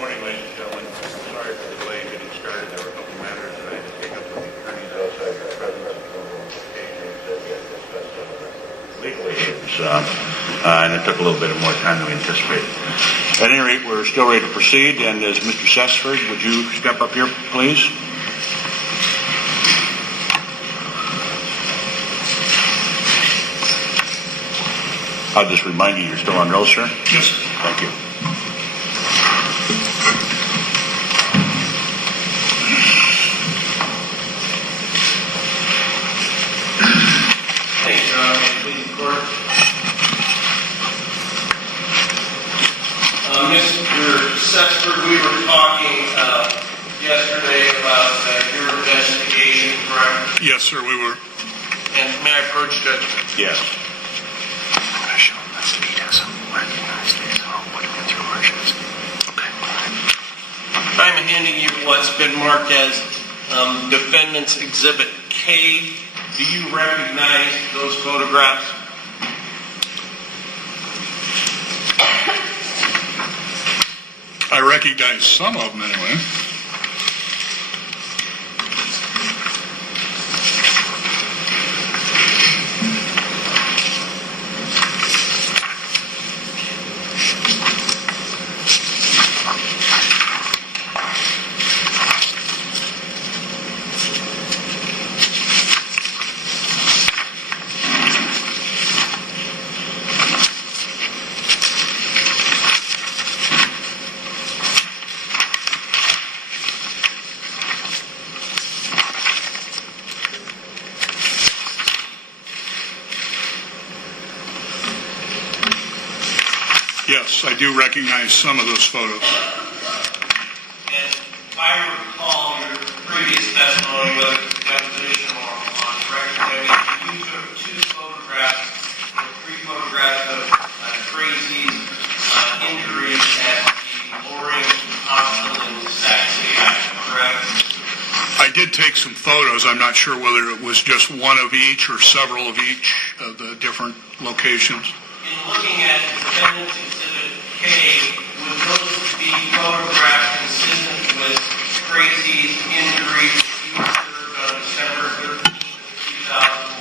morning, ladies and gentlemen. Sorry for the delay in getting started. There were a couple matters that I had to take up with the attorneys outside the presence of occasions that we had discussed some of the legal issues. And it took a little bit more time than we anticipated. At any rate, we're still ready to proceed. And as Mr. Sessford, would you step up here, please? I'll just remind you, you're still on roll, sir? Yes, sir. Thank you. Thanks, please, court. Mr. Sessford, we were talking yesterday about your investigation, correct? Yes, sir, we were. And may I approach, Judge? Yes. I'm handing you what's been marked as Defendant's Exhibit K. Do you recognize those photographs? I recognize some of them anyway. Yes, I do recognize some of those photos. And if I recall your previous testimony, whether it's deposition or on record, you took two photographs, or three photographs of Tracy's injuries at the Loring Hospital in Sac City, correct? I did take some photos. I'm not sure whether it was just one of each or several of each of the different locations. In looking at Defendant's Exhibit K, would those be photographs consistent with Tracy's injuries you observed on December 13th,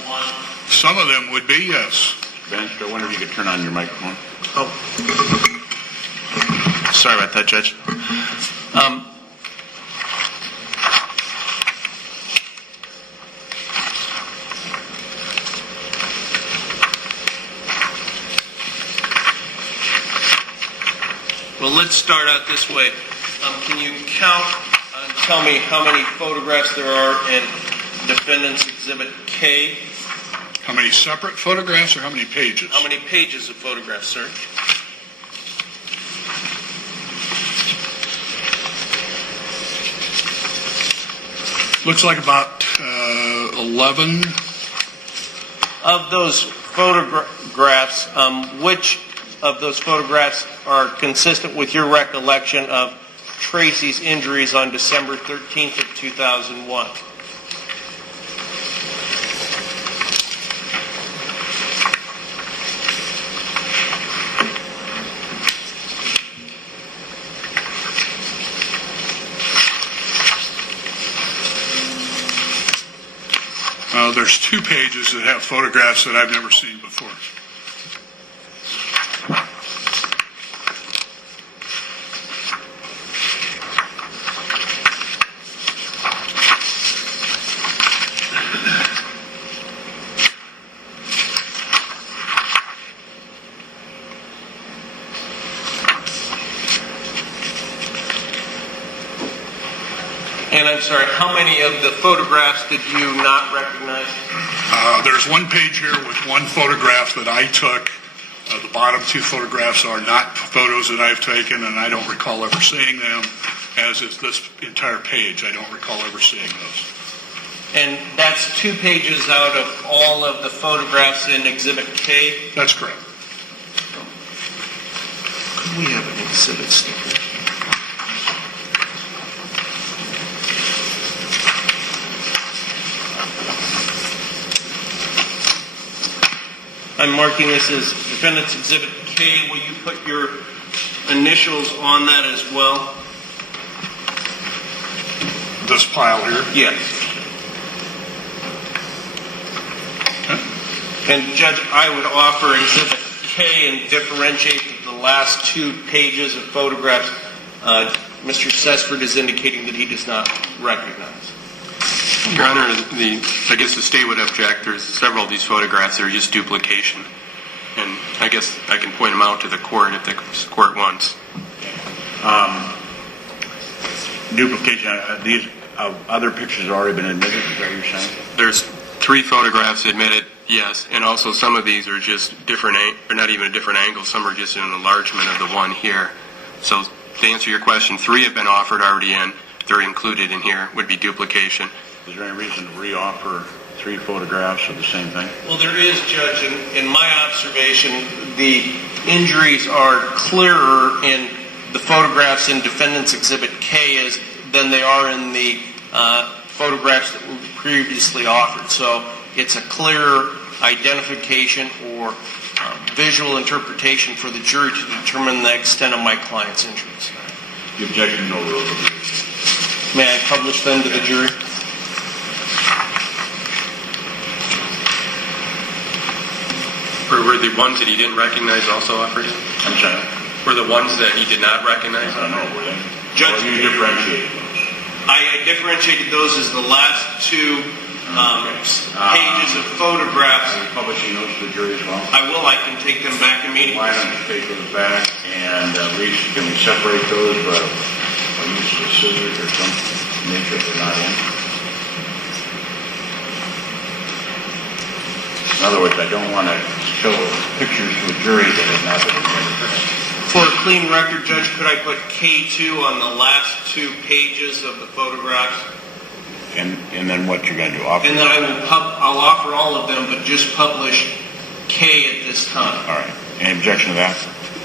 2001? Some of them would be, yes. Bench, I wonder if you could turn on your microphone. Oh. Sorry about that, Judge. Well, let's start out this way. Can you count and tell me how many photographs there are in Defendant's Exhibit K? How many separate photographs or how many pages? How many pages of photographs, sir? Looks like about 11. Of those photographs, which of those photographs are consistent with your recollection of Tracy's injuries on December 13th of 2001? There's 2 pages that have photographs that I've never seen before. And I'm sorry, how many of the photographs did you not recognize? There's one page here with one photograph that I took. The bottom 2 photographs are not photos that I've taken, and I don't recall ever seeing them, as is this entire page. I don't recall ever seeing those. And that's 2 pages out of all of the photographs in Exhibit K? That's correct. Could we have an exhibit sticker? I'm marking this as Defendant's Exhibit K. Will you put your initials on that as well? this pile here? Yes. And Judge, I would offer Exhibit K and differentiate the last 2 pages of photographs. Mr. Sesford is indicating that he does not recognize. Your Honor, I guess the state would object. There's several of these photographs that are just duplication. And I guess I can point them out to the court if the court wants. Duplication, these other pictures have already been admitted, is that what you're saying? There's 3 photographs admitted, yes, and also some of these are just different, or not even a different angle. Some are just an enlargement of the one here. So to answer your question, 3 have been offered already in. They're included in here, would be duplication. Is there any reason to re-offer 3 photographs of the same thing? Well, there is, Judge. In my observation, the injuries are clearer in the photographs in Defendant's Exhibit K than they are in the photographs that were previously offered. So it's a clearer identification or visual interpretation for the jury to determine the extent of my client's injuries. The objection is overruled. May I publish them to the jury? Were the ones that he didn't recognize also offered? I'm sorry? Were the ones that he did not recognize? I don't know, were they? Judge, Or you differentiated those? I differentiated those as the last 2 pages of photographs. Are you publishing those to the jury as well? I will. I can take them back immediately. Why don't you take those back and at least can we separate those by use of scissors or some nature if they're not in? In other words, I don't want to show pictures to a jury that have not been admitted. For a clean record, Judge, could I put K2 on the last 2 pages of the photographs? And then what you're going to do? Offer? And then I'll offer all of them, but just publish K at this time. All right. Any objection to that?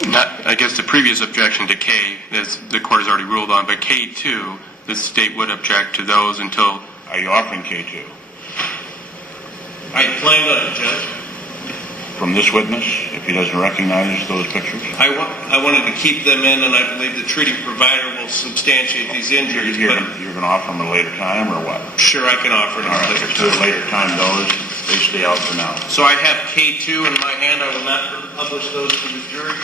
Not, I guess the previous objection to K, as the court has already ruled on, but K2, the state would object to those until... Are you offering K2? I plan on it, Judge. From this witness, if he doesn't recognize those pictures? I wanted to keep them in, and I believe the treating provider will substantiate these injuries. You're going to offer them at a later time, or what? Sure, I can offer it All at a right, later to time. a later time, those, they stay out for now. So I have K2 in my hand. I will not publish those to the jury.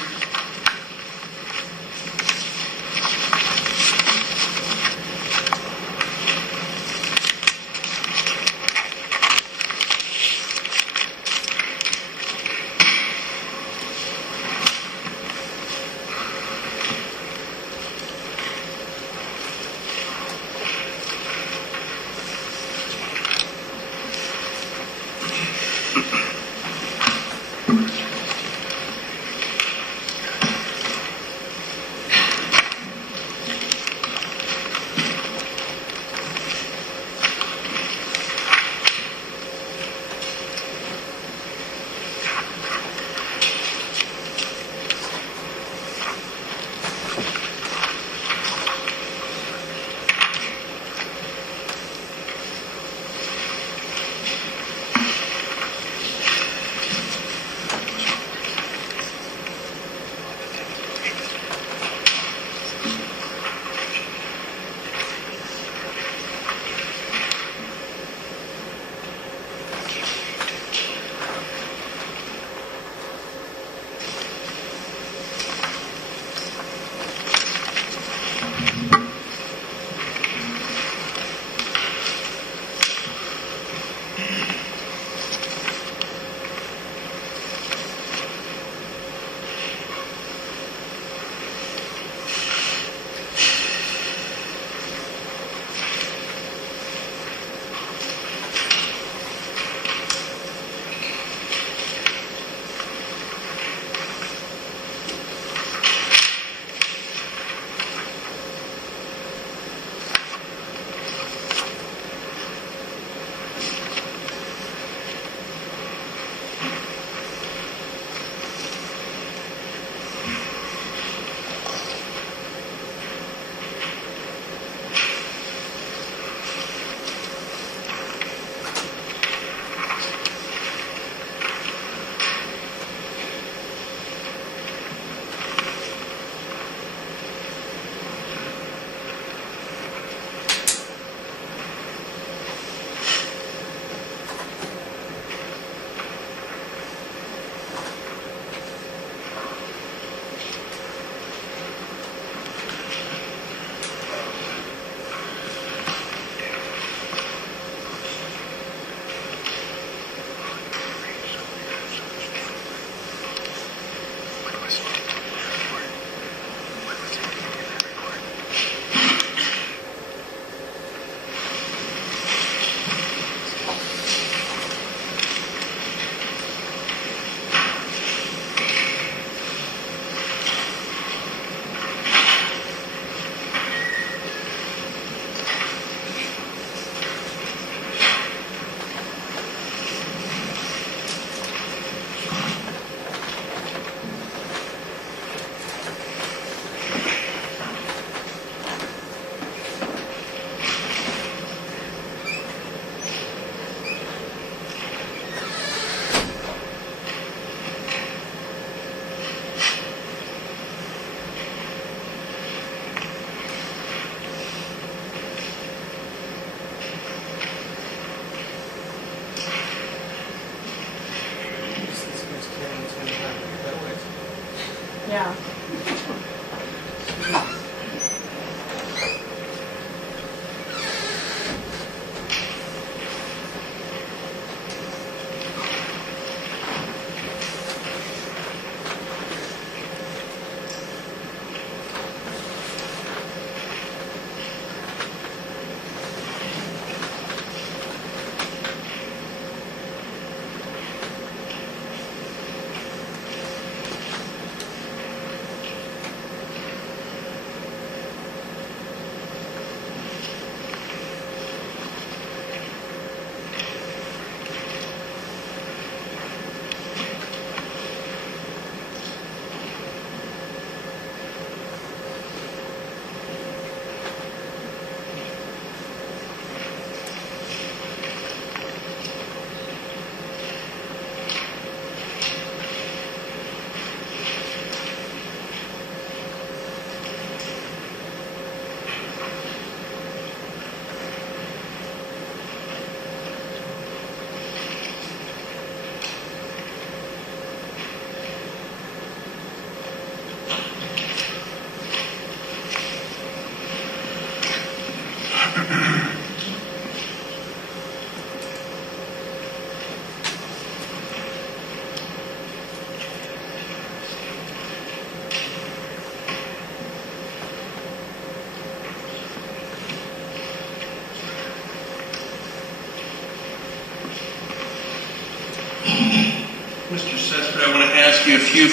Mr. Sesford, I want to ask you a few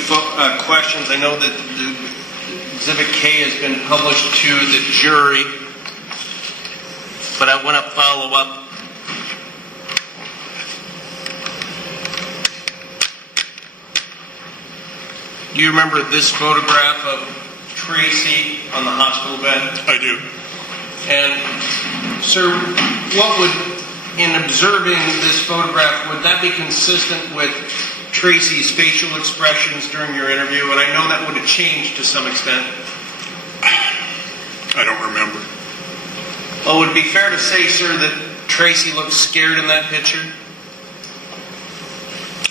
questions. I know that the Exhibit K has been published to the jury, but I want to follow up. Do you remember this photograph of Tracy on the hospital bed? I do. And, sir, what would, in observing this photograph, would that be consistent with Tracy's facial expressions during your interview? And I know that would have changed to some extent. I don't remember. Well, would it be fair to say, sir, that Tracy looked scared in that picture?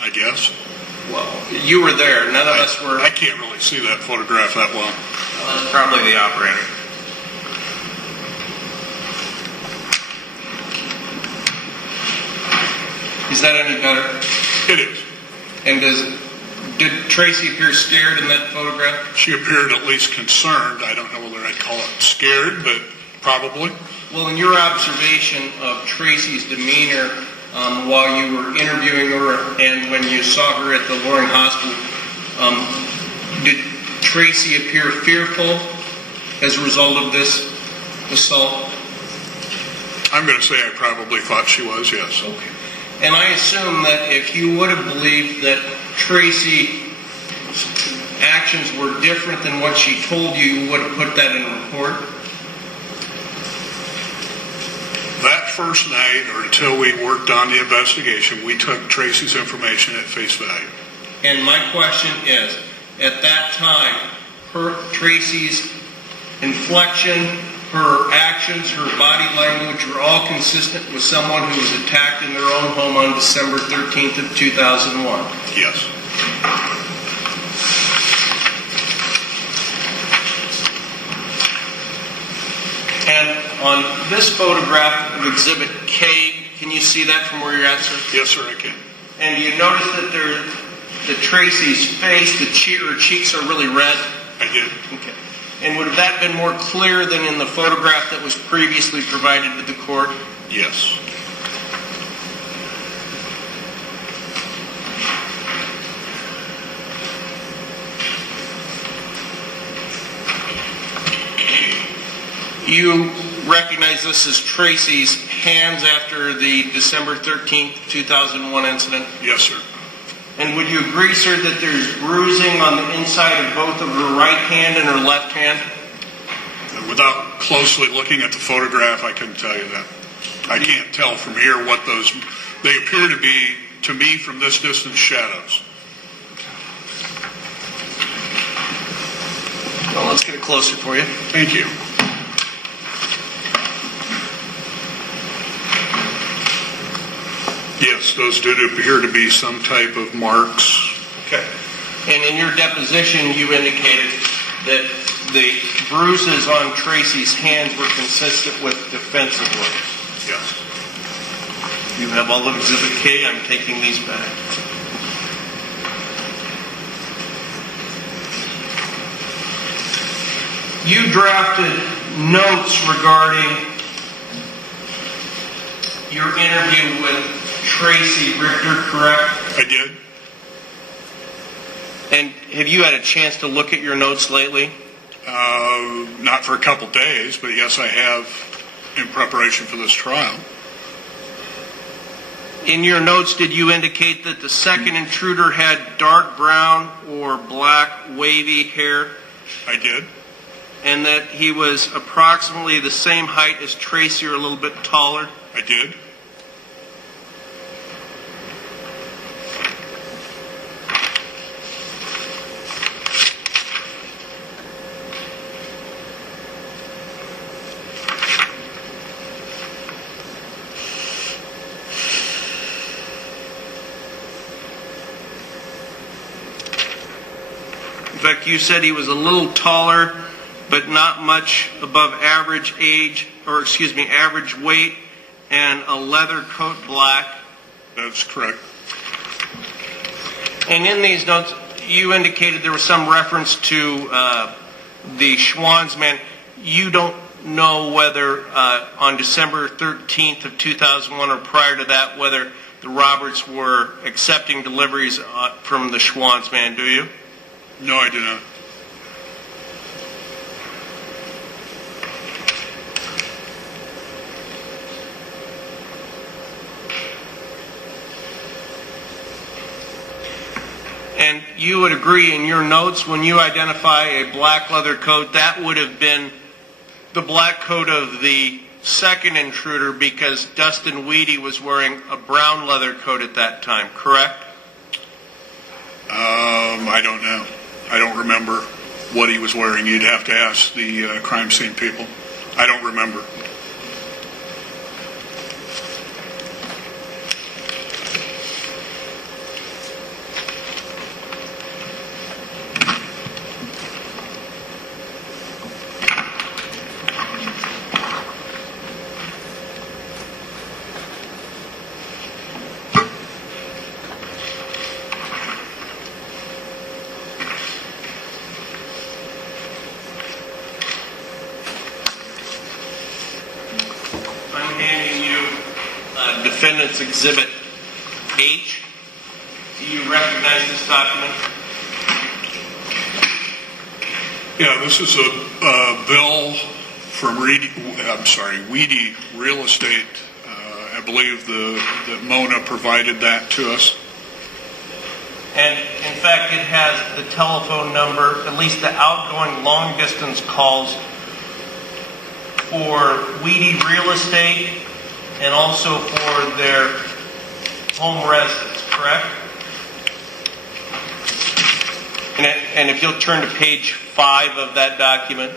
I guess. Well, you were there. None of us were. I can't really see that photograph that well. That's probably the operator. Is that any better? It is. And did Tracy appear scared in that photograph? She appeared at least concerned. I don't know whether I'd call it scared, but probably. Well, in your observation of Tracy's demeanor while you were interviewing her and when you saw her at the Loring Hospital, did Tracy appear fearful as a result of this assault? I'm going to say I probably thought she was, yes. Okay. And I assume that if you would have believed that Tracy's actions were different than what she told you, you would have put that in a report? That first night, or until we worked on the investigation, we took Tracy's information at face value. And my question is, at that time, Tracy's inflection, her actions, her body language were all consistent with someone who was attacked in their own home on December 13th of 2001? Yes. And on this photograph of Exhibit K, can you see that from where you're at, sir? Yes, sir, I can. And you notice that Tracy's face, her cheeks are really red? I did. Okay. And would have that been more clear than in the photograph that was previously provided to the court? Yes. You recognize this as Tracy's hands after the December 13th, 2001 incident? Yes, sir. And would you agree, sir, that there's bruising on the inside of both of her right hand and her left hand? Without closely looking at the photograph, I couldn't tell you that. I can't tell from here what those... They appear to be, to me, from this distance, shadows. Well, let's get it closer for you. Thank you. Yes, those did appear to be some type of marks. Okay. And in your deposition, you indicated that the bruises on Tracy's hands were consistent with defensive wounds. Yes. You have all of Exhibit K. I'm taking these back. You drafted notes regarding your interview with Tracy Richter, correct? I did. And have you had a chance to look at your notes lately? Not for a couple days, but yes, I have in preparation for this trial. In your notes, did you indicate that the second intruder had dark brown or black wavy hair? I did. And that he was approximately the same height as Tracy or a little bit taller? I did. In fact, you said he was a little taller but not much above average age, or excuse me, average weight, and a leather coat black. That's correct. And in these notes, you indicated there was some reference to the Schwanzman. You don't know whether on December 13th of 2001 or prior to that, whether the Roberts were accepting deliveries from the Schwanzman, do you? No, I do not. And you would agree in your notes when you identify a black leather coat, that would have been the black coat of the second intruder because Dustin Weedy was wearing a brown leather coat at that time, correct? I don't know. I don't remember what he was wearing. You'd have to ask the crime scene people. I don't remember. I'm handing you Defendant's Exhibit H. Do you recognize this document? Yeah, this is a bill from Weedy Real Estate. I believe that Mona provided that to us. And in fact, it has the telephone number, at least the outgoing long distance calls for Weedy Real Estate and also for their home residence, correct? And if you'll turn to page 5 of that document.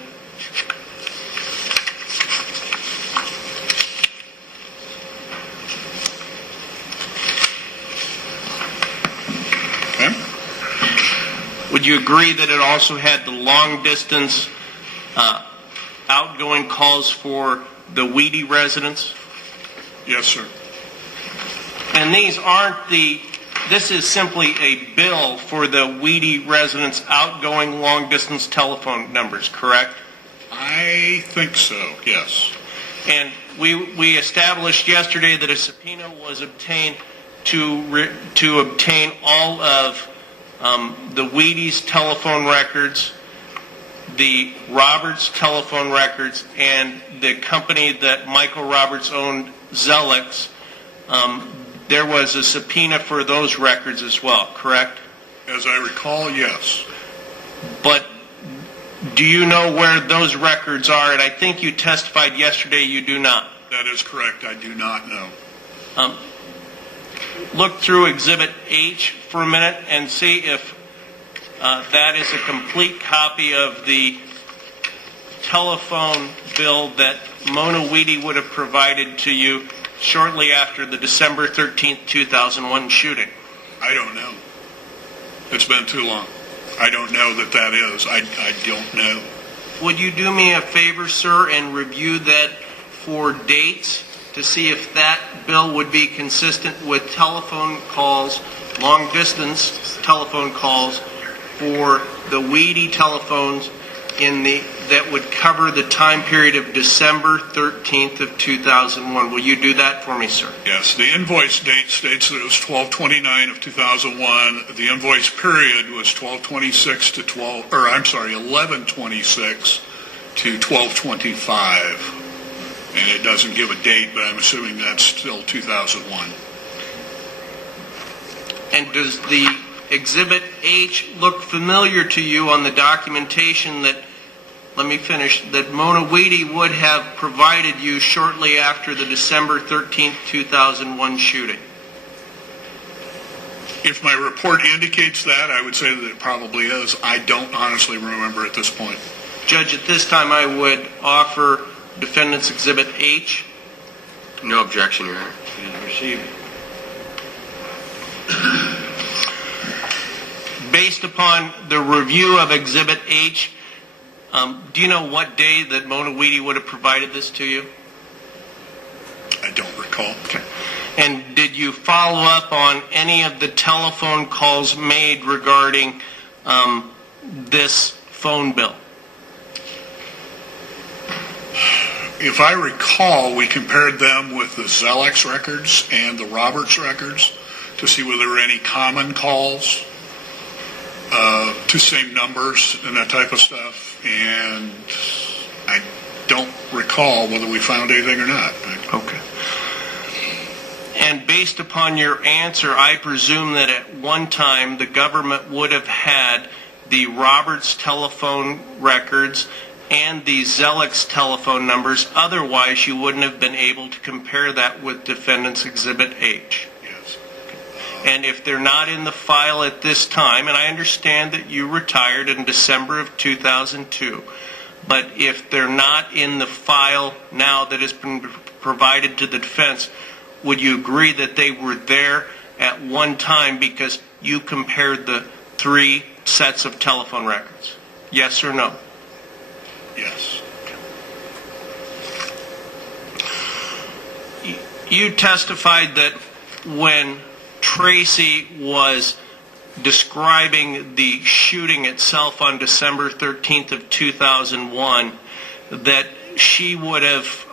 Okay. Would you agree that it also had the long distance outgoing calls for the Weedy residence? Yes, sir. And this is simply a bill for the Weedy residence outgoing long distance telephone numbers, correct? I think so, yes. And we established yesterday that a subpoena was obtained to obtain all of the Weedy's telephone records, the Roberts telephone records, and the company that Michael Roberts owned, Zelix. There was a subpoena for those records as well, correct? As I recall, yes. But do you know where those records are? And I think you testified yesterday you do not. That is correct. I do not know. Look through Exhibit H for a minute and see if that is a complete copy of the telephone bill that Mona Weedy would have provided to you shortly after the December 13th, 2001 shooting. I don't know. It's been too long. I don't know that is. I don't know. Would you do me a favor, sir, and review that for dates to see if that bill would be consistent with telephone calls, long distance telephone calls for the Weedy telephones that would cover the time period of December 13th of 2001. Will you do that for me, sir? Yes. The invoice date states that it was 12/29 of 2001. The invoice period was 11/26 to 12/25. And it doesn't give a date, but I'm assuming that's still 2001. And does the Exhibit H look familiar to you on the documentation that, let me finish, that Mona Weedy would have provided you shortly after the December 13th, 2001 shooting? If my report indicates that, I would say that it probably is. I don't honestly remember at this point. Judge, at this time I would offer Defendant's Exhibit H. No objection, Your Honor. It is received. Based upon the review of Exhibit H, Do you know what day that Mona Weedy would have provided this to you? I don't recall. Okay. And did you follow up on any of the telephone calls made regarding this phone bill? If I recall, we compared them with the Zellex records and the Roberts records to see whether there were any common calls to same numbers and that type of stuff. And I don't recall whether we found anything or not. Okay. And based upon your answer, I presume that at one time the government would have had the Roberts telephone records and the Zellex telephone numbers. Otherwise, you wouldn't have been able to compare that with Defendant's Exhibit H. Yes. And if they're not in the file at this time, and I understand that you retired in December of 2002, but if they're not in the file now that has been provided to the defense, would you agree that they were there at one time because you compared the 3 sets of telephone records? Yes or no? Yes. You testified that when Tracy was describing the shooting itself on December 13th of 2001, that she would have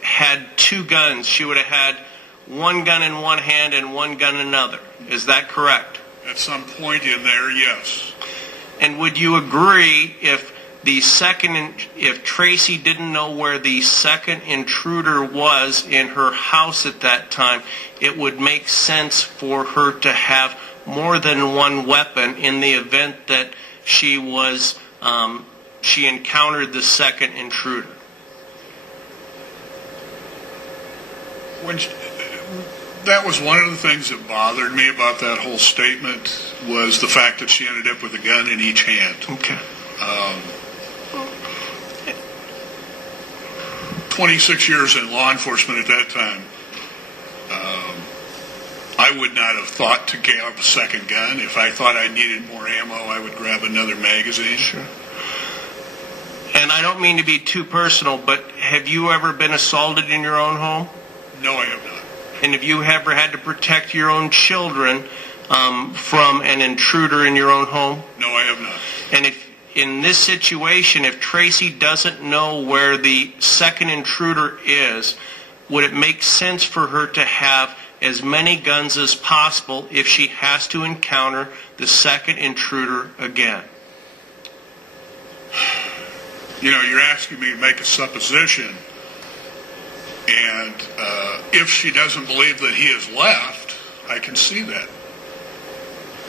had 2 guns. She would have had 1 gun in one hand and 1 gun in another. Is that correct? At some point in there, yes. And would you agree if Tracy didn't know where the second intruder was in her house at that time, it would make sense for her to have more than 1 weapon in the event that she encountered the second intruder? That was one of the things that bothered me about that whole statement, was the fact that she ended up with a gun in each hand. Okay. 26 years in law enforcement at that time, I would not have thought to grab a second gun. If I thought I needed more ammo, I would grab another magazine. Sure. And I don't mean to be too personal, but have you ever been assaulted in your own home? No, I have not. And have you ever had to protect your own children from an intruder in your own home? No, I have not. And if in this situation, if Tracy doesn't know where the second intruder is, would it make sense for her to have as many guns as possible if she has to encounter the second intruder again? You know, you're asking me to make a supposition, and if she doesn't believe that he has left, I can see that.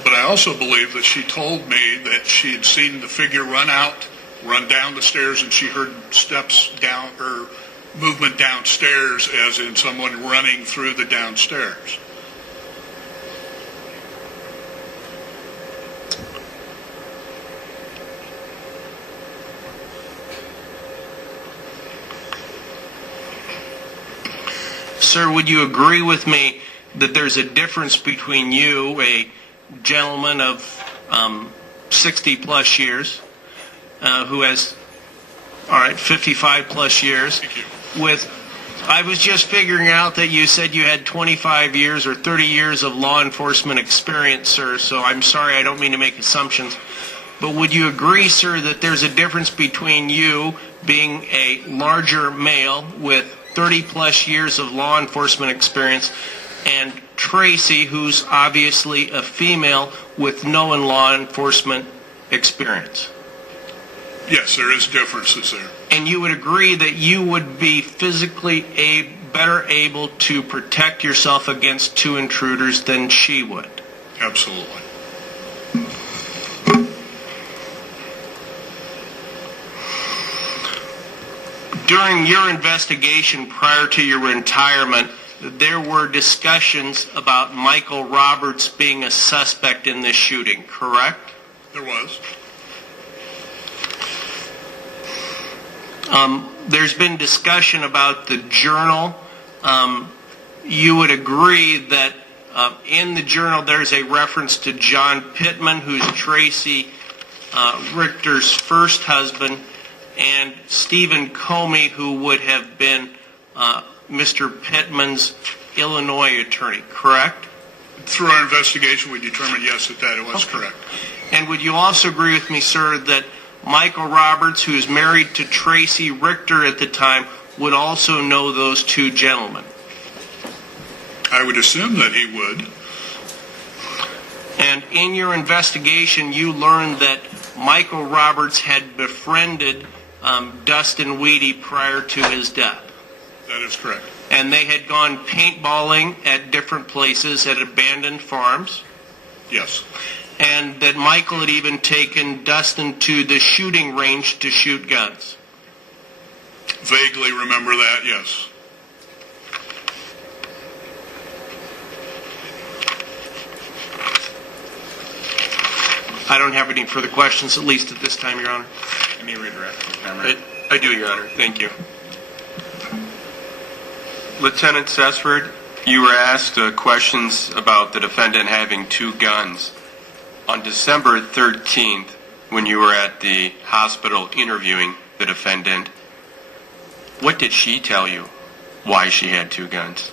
But I also believe that she told me that she had seen the figure run down the stairs, and she heard steps down, or movement downstairs, as in someone running through the downstairs. Sir, would you agree with me that there's a difference between you, a gentleman of 60 plus years, who has, 55 plus years, I was just figuring out that you said you had 25 years or 30 years of law enforcement experience, sir, so I'm sorry, I don't mean to make assumptions. But would you agree, sir, that there's a difference between you being a larger male with 30 plus years of law enforcement experience and Tracy, who's obviously a female with no law enforcement experience? Yes, there is differences there. And you would agree that you would be physically better able to protect yourself against 2 intruders than she would? Absolutely. During your investigation prior to your retirement, there were discussions about Michael Roberts being a suspect in this shooting, correct? There was. There's been discussion about the journal. You would agree that in the journal there's a reference to John Pittman, who's Tracy Richter's first husband, and Stephen Comey, who would have been Mr. Pittman's Illinois attorney, correct? Through our investigation, we determined, yes, that it was correct. And would you also agree with me, sir, that Michael Roberts, who is married to Tracy Richter at the time, would also know those two gentlemen? I would assume that he would. And in your investigation, you learned that Michael Roberts had befriended Dustin Weedy prior to his death. That is correct. And they had gone paintballing at different places at abandoned farms. Yes. And that Michael had even taken Dustin to the shooting range to shoot guns. Vaguely remember that, yes. I don't have any further questions, at least at this time, Your Honor. Any redress for the camera? I do, Your Honor. Thank you. Lieutenant Sessford, you were asked questions about the defendant having two guns. On December 13th, when you were at the hospital interviewing the defendant, what did she tell you why she had two guns?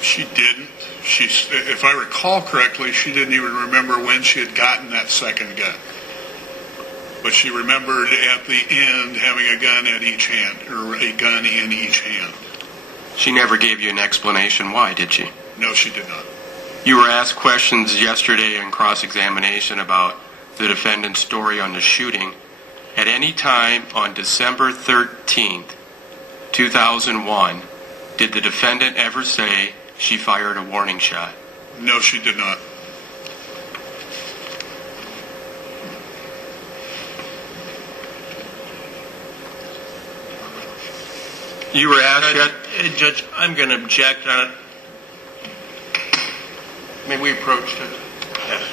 She didn't. If I recall correctly, she didn't even remember when she had gotten that second gun. But she remembered at the end having a gun at each hand, or a gun in each hand. She never gave you an explanation why, did she? No, she did not. You were asked questions yesterday in cross-examination about the defendant's story on the shooting. At any time on December 13th, 2001, did the defendant ever say she fired a warning shot? No, she did not. You were asked yet? Judge, I'm going to object on it. May we approach it? Yes.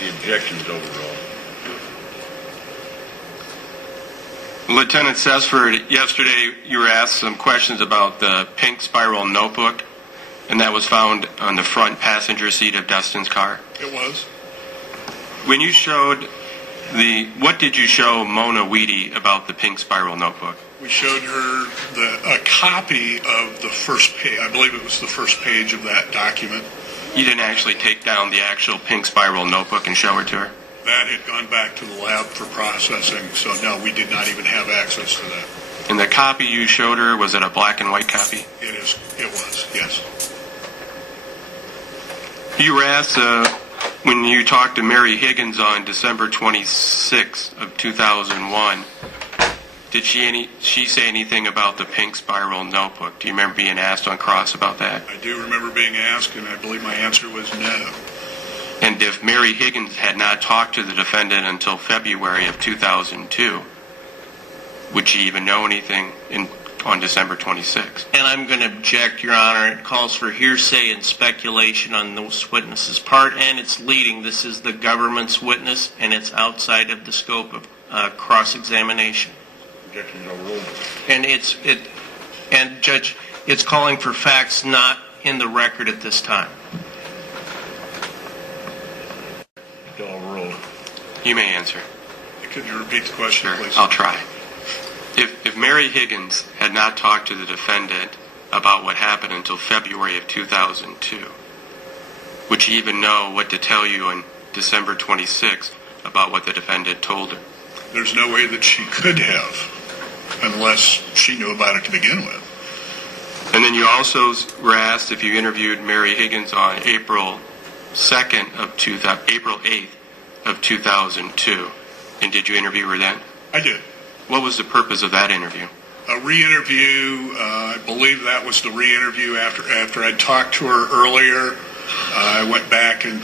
The objections overruled. Lieutenant Sessford, yesterday you were asked some questions about the pink spiral notebook, and that was found on the front passenger seat of Dustin's car. It was. When you showed what did you show Mona Weedy about the pink spiral notebook? We showed her a copy of the first page. I believe it was the first page of that document. You didn't actually take down the actual pink spiral notebook and show it to her? That had gone back to the lab for processing, so no, we did not even have access to that. And the copy you showed her, was it a black and white copy? It was, yes. You were asked when you talked to Mary Higgins on December 26th of 2001, did she say anything about the pink spiral notebook? Do you remember being asked on cross about that? I do remember being asked, and I believe my answer was no. And if Mary Higgins had not talked to the defendant until February of 2002, would she even know anything on December 26th? And I'm going to object, Your Honor. It calls for hearsay and speculation on those witnesses' part, and it's leading. This is the government's witness, and it's outside of the scope of cross-examination. objection is overruled. And Judge, it's calling for facts not in the record at this time. Still overruled. You may answer. Could you repeat the question, Sure, please? I'll try. If Mary Higgins had not talked to the defendant about what happened until February of 2002, would she even know what to tell you on December 26th about what the defendant told her? There's no way that she could have, unless she knew about it to begin with. And then you also were asked if you interviewed Mary Higgins on April 8th of 2002. And did you interview her then? I did. What was the purpose of that interview? A re-interview, I believe that was the re-interview after I'd talked to her earlier. I went back and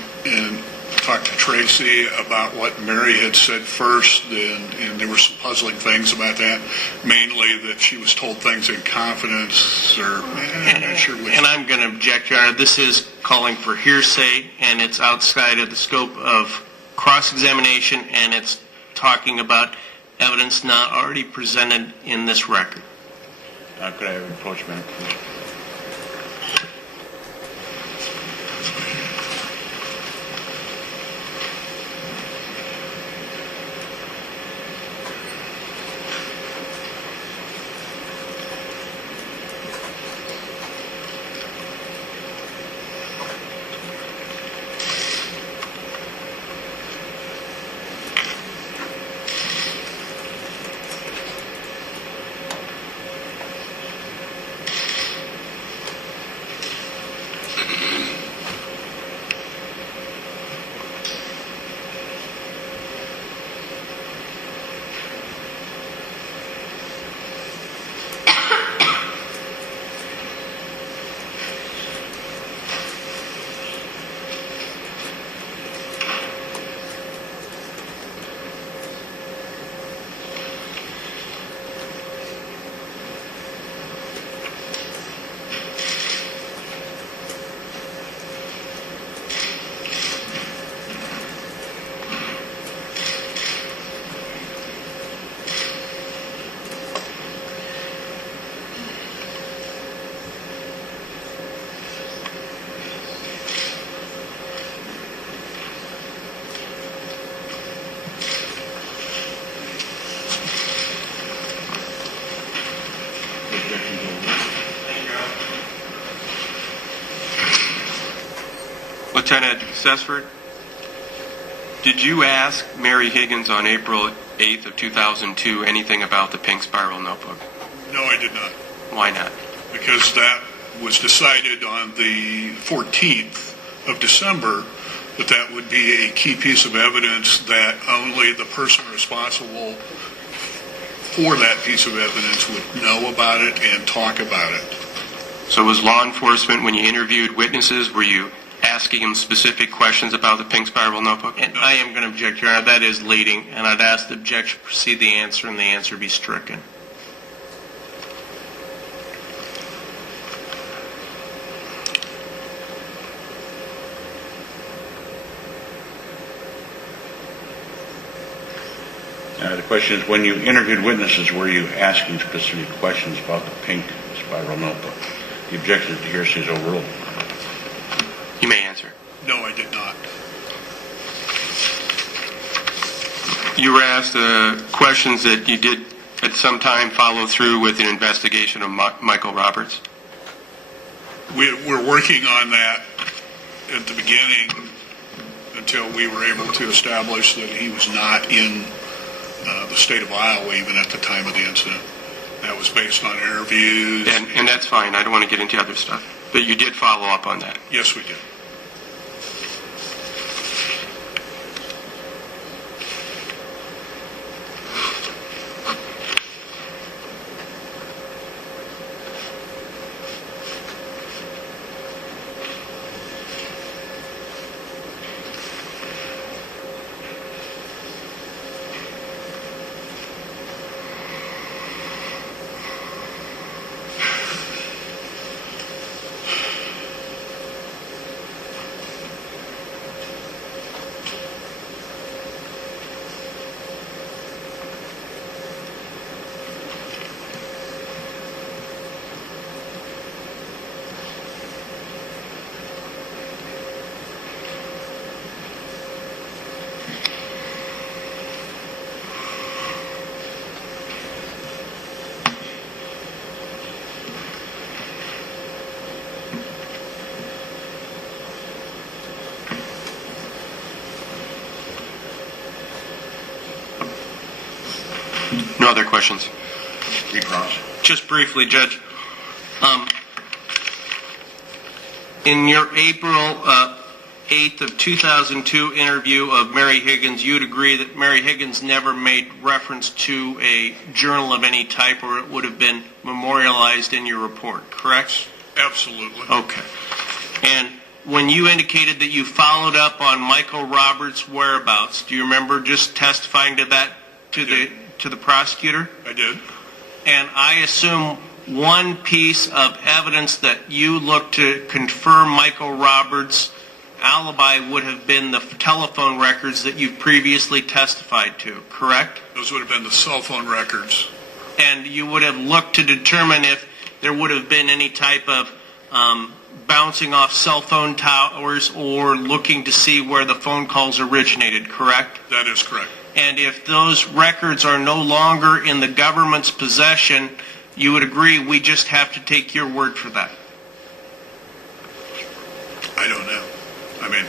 talked to Tracy about what Mary had said first, and there were some puzzling things about that, mainly that she was told things in confidence, or I'm not sure which. And I'm going to object, Your Honor. This is calling for hearsay, and it's outside of the scope of cross-examination, and it's talking about evidence not already presented in this record. Could I have an approachment, please? Lieutenant Sesford, did you ask Mary Higgins on April 8th of 2002 anything about the pink spiral notebook? No, I did not, Why not? because that was decided on the 14th of December that would be a key piece of evidence that only the person responsible for that piece of evidence would know about it and talk about it. So was law enforcement, when you interviewed witnesses, were you asking them specific questions about the pink spiral notebook? And I am going to object, Your Honor. That is leading, and I'd ask the objection to precede the answer, and the answer be stricken. The question is, when you interviewed witnesses, were you asking specific questions about the pink spiral notebook? The objection to hearsay is overruled. You may answer. No, I did not. You were asked questions that you did at some time follow through with an investigation of Michael Roberts. We're working on that at the beginning until we were able to establish that he was not in the state of Iowa even at the time of the incident. That was based on interviews. And that's fine. I don't want to get into other stuff. But you did follow up on that. Yes, we did. No other questions. Chief Ross. Just briefly, Judge. In your April 8th of 2002 interview of Mary Higgins, you'd agree that Mary Higgins never made reference to a journal of any type, or it would have been memorialized in your report, correct? Absolutely. Okay. And when you indicated that you followed up on Michael Roberts' whereabouts, do you remember just testifying to that to the prosecutor? I did. And I assume one piece of evidence that you looked to confirm Michael Roberts' alibi would have been the telephone records that you previously testified to, correct? Those would have been the cell phone records. And you would have looked to determine if there would have been any type of bouncing off cell phone towers or looking to see where the phone calls originated, correct? That is correct. And if those records are no longer in the government's possession, you would agree we just have to take your word for that? I don't know. I mean,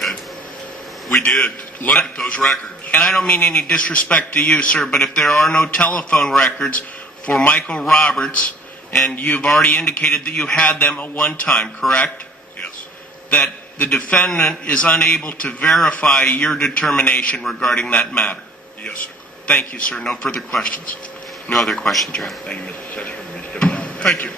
we did look at those records. And I don't mean any disrespect to you, sir, but if there are no telephone records for Michael Roberts, and you've already indicated that you had them at one time, correct? Yes. That the defendant is unable to verify your determination regarding that matter. Yes, sir. Thank you, sir. No further questions. No other questions, Your Honor. Thank you, Mr. Setzer. Mr. Brown. Thank you.